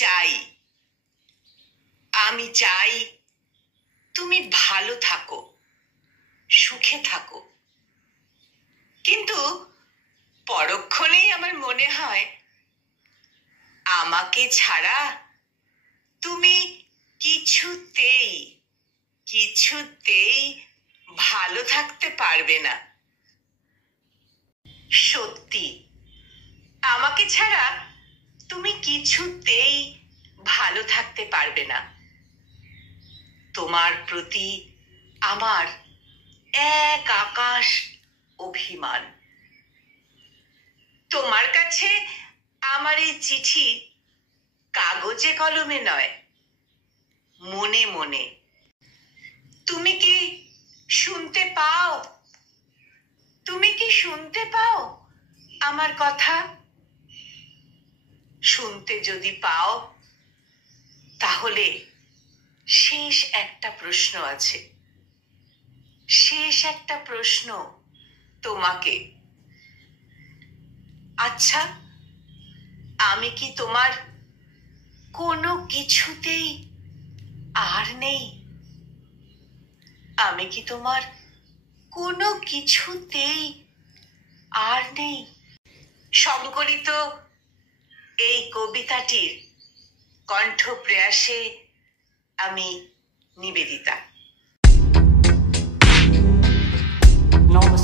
চাই আমি চাই তুমি ভালো থাকো, সুখে থাকো। কিন্তু পরক্ষণেই আমার মনে হয় আমাকে ছাড়া তুমি কিছুতেই কিছুতেই ভালো থাকতে পারবে না। সত্যি, আমাকে ছাড়া তুমি কিছুতেই ভালো থাকতে পারবে না। তোমার প্রতি আমার এক আকাশ অভিমান। তোমার কাছে আমার এই চিঠি কাগজে কলমে নয়, মনে মনে। তুমি কি শুনতে পাও? তুমি কি শুনতে পাও আমার কথা? শুনতে যদি পাও, তাহলে শেষ একটা প্রশ্ন আছে, শেষ একটা প্রশ্ন তোমাকে। আচ্ছা, আমি কি তোমার কোনো কিছুতেই আর নেই? আমি কি তোমার কোনো কিছুতেই আর নেই? সংকলিত এই কবিতাটির কণ্ঠ প্রয়াসে আমি নিবেদিতা। নমস্কার।